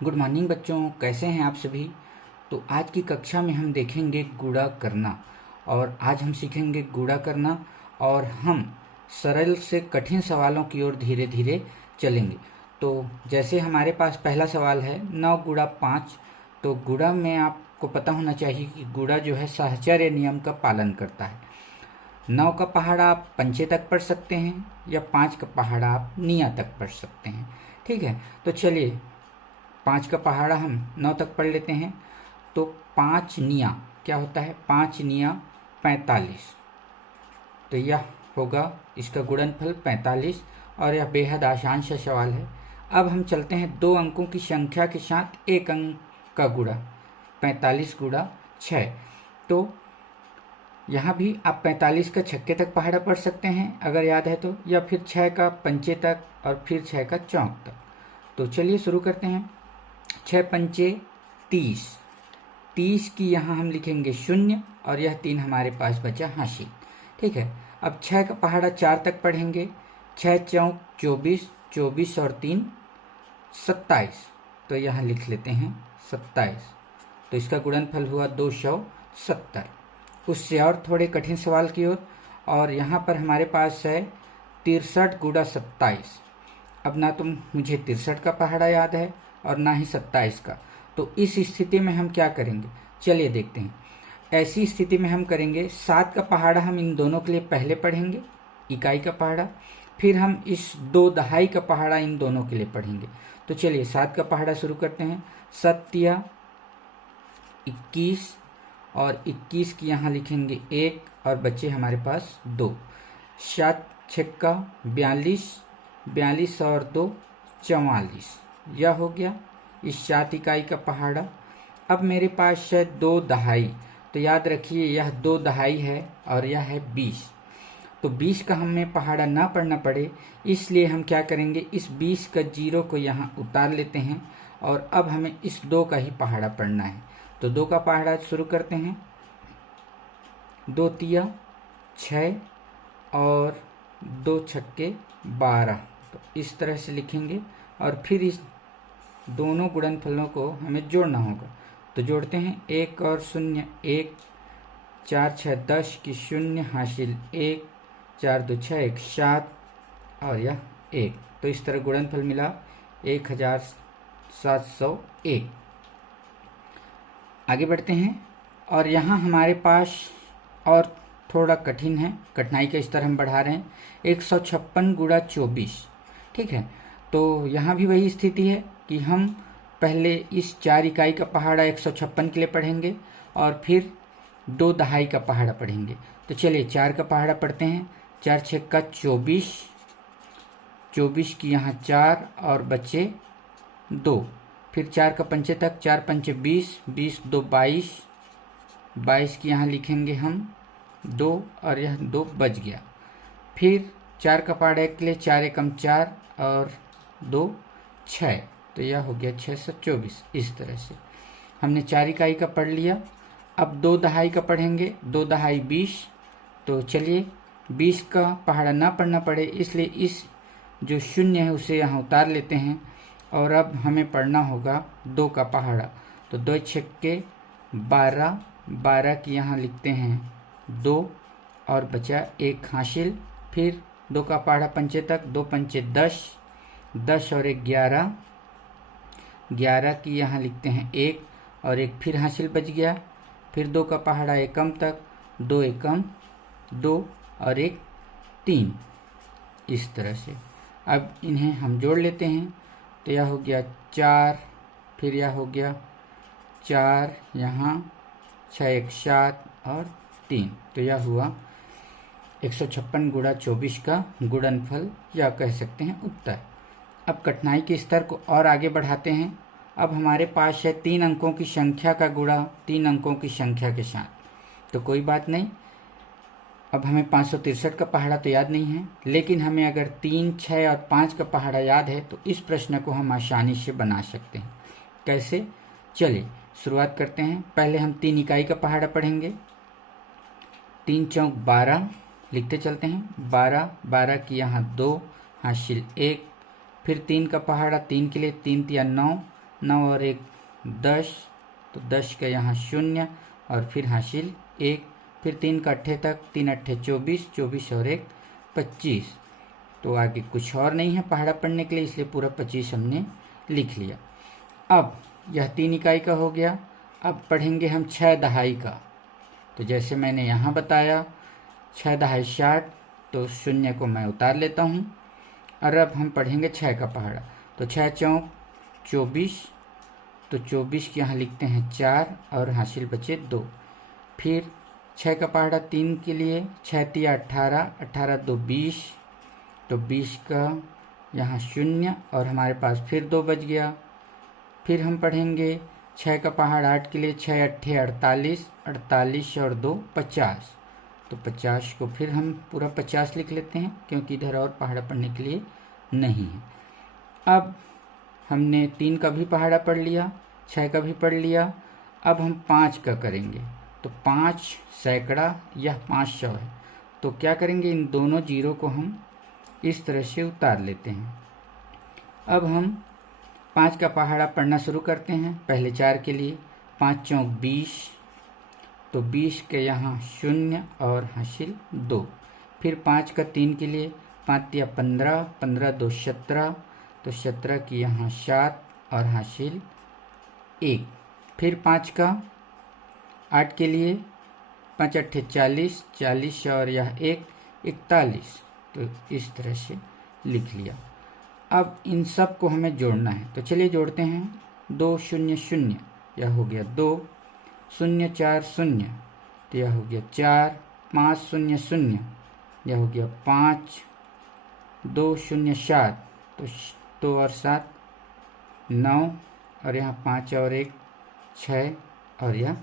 Good morning बच्चों, कैसे हैं आप सभी। तो आज की कक्षा में हम देखेंगे गुणा करना और आज हम सीखेंगे गुणा करना और हम सरल से कठिन सवालों की ओर धीरे धीरे चलेंगे। तो जैसे हमारे पास पहला सवाल है 9 गुणा 5। तो गुणा में आपको पता होना चाहिए कि गुणा जो है साहचर्य नियम का पालन करता है। 9 का पहाड़ा आप पंचे तक पढ़ सकते हैं या 5 का पहाड़ा आप निया तक पढ़ सकते हैं। ठीक है, तो चलिए 5 का पहाड़ा हम 9 तक पढ़ लेते हैं। तो 5 निया क्या होता है? 5 निया 45। तो यह होगा इसका गुणनफल 45 और यह बेहद आसान सा सवाल है। अब हम चलते हैं 2 अंकों की संख्या के साथ 1 अंक का गुणा, 45 गुणा 6। तो यहाँ भी आप 45 का छक्के तक पहाड़ा पढ़ सकते हैं अगर याद है तो, या फिर 6 का पंचे तक और फिर 6 का चौक तक। तो चलिए शुरू करते हैं। 6 पंचे 30। 30 की यहाँ हम लिखेंगे 0 और यह 3 हमारे पास बचा हाशिल। ठीक है, अब 6 का पहाड़ा 4 तक पढ़ेंगे। 6 चौक 24, 24 और 3 27। तो यहाँ लिख लेते हैं 27। तो इसका गुणनफल हुआ 270। उससे और थोड़े कठिन सवाल की ओर, और यहाँ पर हमारे पास है 63 गुणा 27। अब ना तो मुझे 63 का पहाड़ा याद है और ना ही 27 का। तो इस स्थिति में हम क्या करेंगे, चलिए देखते हैं। ऐसी स्थिति में हम करेंगे 7 का पहाड़ा हम इन दोनों के लिए पहले पढ़ेंगे, इकाई का पहाड़ा, फिर हम इस 2 दहाई का पहाड़ा इन दोनों के लिए पढ़ेंगे। तो चलिए 7 का पहाड़ा शुरू करते हैं। 7 21 और 21 की यहाँ लिखेंगे 1 और बच्चे हमारे पास 2। 7 छक्का 42, 42 और 2 44। यह हो गया इस 7 इकाई का पहाड़ा। अब मेरे पास है 2 दहाई। तो याद रखिए यह 2 दहाई है और यह है 20। तो 20 का हमें पहाड़ा ना पढ़ना पड़े इसलिए हम क्या करेंगे, इस 20 का 0 को यहाँ उतार लेते हैं और अब हमें इस 2 का ही पहाड़ा पढ़ना है। तो 2 का पहाड़ा शुरू करते हैं। 2 तिया 6 और 2 छक्के 12। तो इस तरह से लिखेंगे और फिर इस दोनों गुणनफलों को हमें जोड़ना होगा। तो जोड़ते हैं 1 और 0 1, 4 6 10 की 0 हासिल 1, 4 2 6 1 7 और यह 1। तो इस तरह गुणनफल मिला 1701। आगे बढ़ते हैं और यहाँ हमारे पास और थोड़ा कठिन है, कठिनाई का स्तर हम बढ़ा रहे हैं। 156 गुणा 24। ठीक है, तो यहाँ भी वही स्थिति है कि हम पहले इस 4 इकाई का पहाड़ा 156 के लिए पढ़ेंगे और फिर 2 दहाई का पहाड़ा पढ़ेंगे। तो चलिए 4 का पहाड़ा पढ़ते हैं। 4 छक्का 24, 24 की यहाँ 4 और बचे 2। फिर 4 का पंचे तक, 4 पंचे 20, 20 2 22, 22 की यहाँ लिखेंगे हम 2 और यह 2 बच गया। फिर 4 का पहाड़ा के लिए 4 एकम 4 और 2 6। तो यह हो गया 624। इस तरह से हमने 4 इकाई का पढ़ लिया। अब 2 दहाई का पढ़ेंगे। 2 दहाई 20। तो चलिए 20 का पहाड़ा ना पढ़ना पड़े इसलिए इस जो 0 है उसे यहाँ उतार लेते हैं और अब हमें पढ़ना होगा 2 का पहाड़ा। तो 2 छक्के 12, 12 की यहाँ लिखते हैं 2 और बचा 1 हासिल। फिर 2 का पहाड़ा पंचे तक, 2 पंचे 10, 10 और 1 11, 11 की यहाँ लिखते हैं 1 और 1 फिर हासिल बच गया। फिर 2 का पहाड़ा एकम तक, 2 एकम 2 और 1 3। इस तरह से अब इन्हें हम जोड़ लेते हैं। तो यह हो गया 4, फिर यह हो गया 4, यहाँ 6 1 7 और 3। तो यह हुआ 156 गुणा 24 का गुणनफल या कह सकते हैं उत्तर। अब कठिनाई के स्तर को और आगे बढ़ाते हैं। अब हमारे पास है 3 अंकों की संख्या का गुणा 3 अंकों की संख्या के साथ। तो कोई बात नहीं, अब हमें 563 का पहाड़ा तो याद नहीं है, लेकिन हमें अगर 3, 6 और 5 का पहाड़ा याद है तो इस प्रश्न को हम आसानी से बना सकते हैं। कैसे, चलिए शुरुआत करते हैं। पहले हम 3 इकाई का पहाड़ा पढ़ेंगे। 3 चौक 12 लिखते चलते हैं। 12, 12 की यहाँ 2 हासिल 1। फिर 3 का पहाड़ा 3 के लिए, 3 तिया 9, 9 और 1 10, तो 10 का यहाँ 0 और फिर हासिल 1, फिर 3 का अट्ठे तक, 3 अट्ठे 24, 24 और 1 25। तो आगे कुछ और नहीं है पहाड़ा पढ़ने के लिए, इसलिए पूरा 25 हमने लिख लिया। अब यह 3 इकाई का हो गया। अब पढ़ेंगे हम 6 दहाई का। तो जैसे मैंने यहाँ बताया 6 दहाई 60, तो 0 को मैं उतार लेता हूँ। और अब हम पढ़ेंगे 6 का पहाड़ा। तो 6 चौक 24, तो 24 के यहाँ लिखते हैं 4 और हासिल बचे 2। फिर 6 का पहाड़ा 3 के लिए 6 तिया 18, 18 2 20, तो 20 का यहाँ 0 और हमारे पास फिर 2 बच गया। फिर हम पढ़ेंगे 6 का पहाड़ 8 के लिए 6 अट्ठे 48, 48 और 2 50, तो 50 को फिर हम पूरा 50 लिख लेते हैं क्योंकि इधर और पहाड़ा पढ़ने के लिए नहीं है। अब हमने 3 का भी पहाड़ा पढ़ लिया, 6 का भी पढ़ लिया। अब हम 5 का करेंगे। तो 5 सैकड़ा, यह 500 है। तो क्या करेंगे, इन दोनों जीरो को हम इस तरह से उतार लेते हैं। अब हम 5 का पहाड़ा पढ़ना शुरू करते हैं। पहले 4 के लिए 5 चौक 20, तो 20 के यहाँ 0 और हासिल 2। फिर 5 का 3 के लिए 5 तिया 15, 15 2 17, तो 17 की यहाँ 7 और हासिल 1। फिर 5 का 8 के लिए 5 अट्ठे 40, 40 और यह 1 41, तो इस तरह से लिख लिया। अब इन सब को हमें जोड़ना है, तो चलिए जोड़ते हैं। 2 0 0, यह हो गया 2, 0 4 0, तो यह हो गया 4, 5 0 0, यह हो गया 5, 2 0 7, तो 2 और 7 9, और यहाँ 5 और 1 6, और यह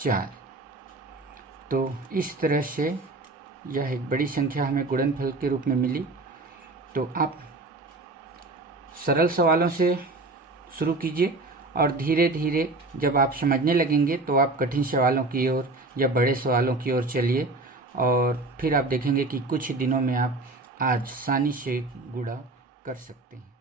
4। तो इस तरह से यह एक बड़ी संख्या हमें गुणनफल के रूप में मिली। तो आप सरल सवालों से शुरू कीजिए और धीरे धीरे जब आप समझने लगेंगे तो आप कठिन सवालों की ओर या बड़े सवालों की ओर चलिए, और फिर आप देखेंगे कि कुछ दिनों में आप आसानी से गुणा कर सकते हैं।